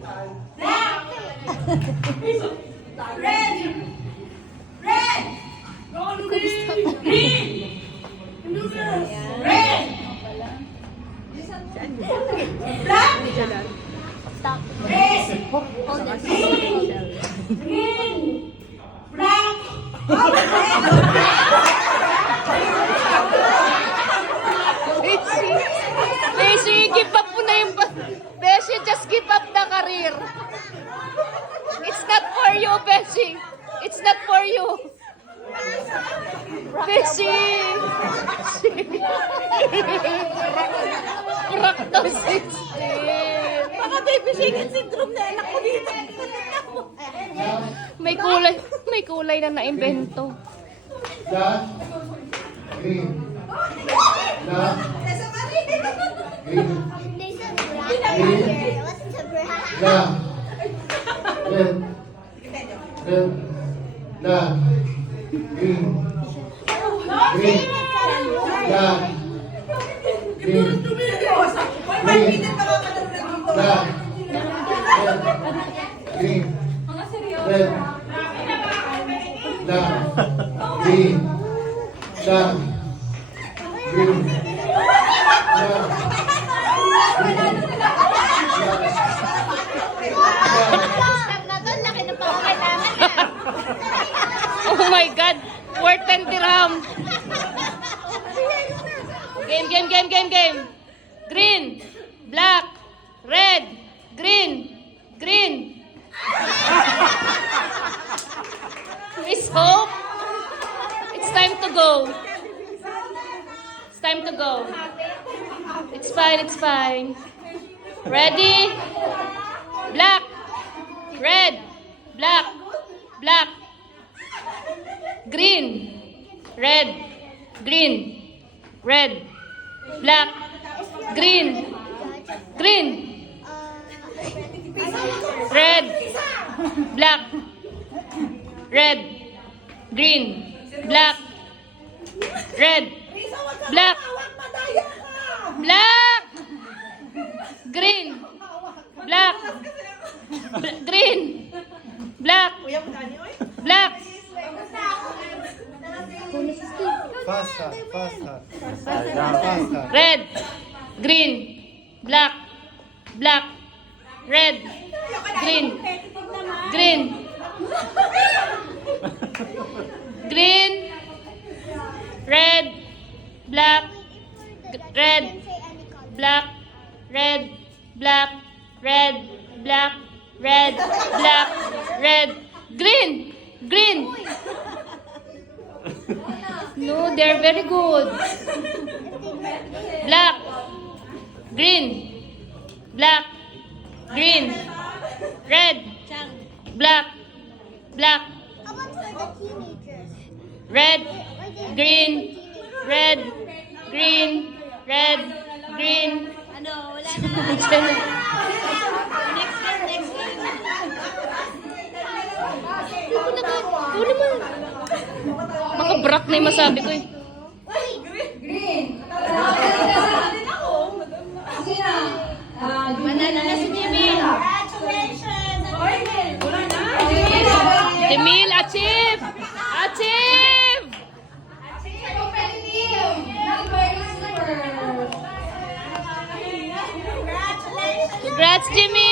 Black. Red. Red. Green. Red. Black. Red. Green. Black. Beshi, give up mo na yung... Beshi, just give up the career. It's not for you, Beshi. It's not for you. Beshi. Practo 16. Baka baby shaking syndrome na anak ko dito. May kulay na naimbento. Black. Green. Black. Green. Black. Red. Red. Black. Green. Green. Black. Green. Green. Black. Green. Red. Black. Green. Black. Green. Oh my God! Worth 10 dirham! Game! Green! Black! Red! Green! Miss Hope! It's time to go! It's fine. Ready? Black! Red! Black! Green! Red! Black! Green! Red! Black! Green! Black! Green! Black! Faster. Red, green, black, red, green, red, black, red, green. No, they're very good. Black, green, red, black, How about for the teenagers? red, green. Ano, wala na. Next game. Makabrak na yung masabi ko eh. Manalo na si Jimmy. Congratulations. Demil, achieve! Congrats, Jimmy!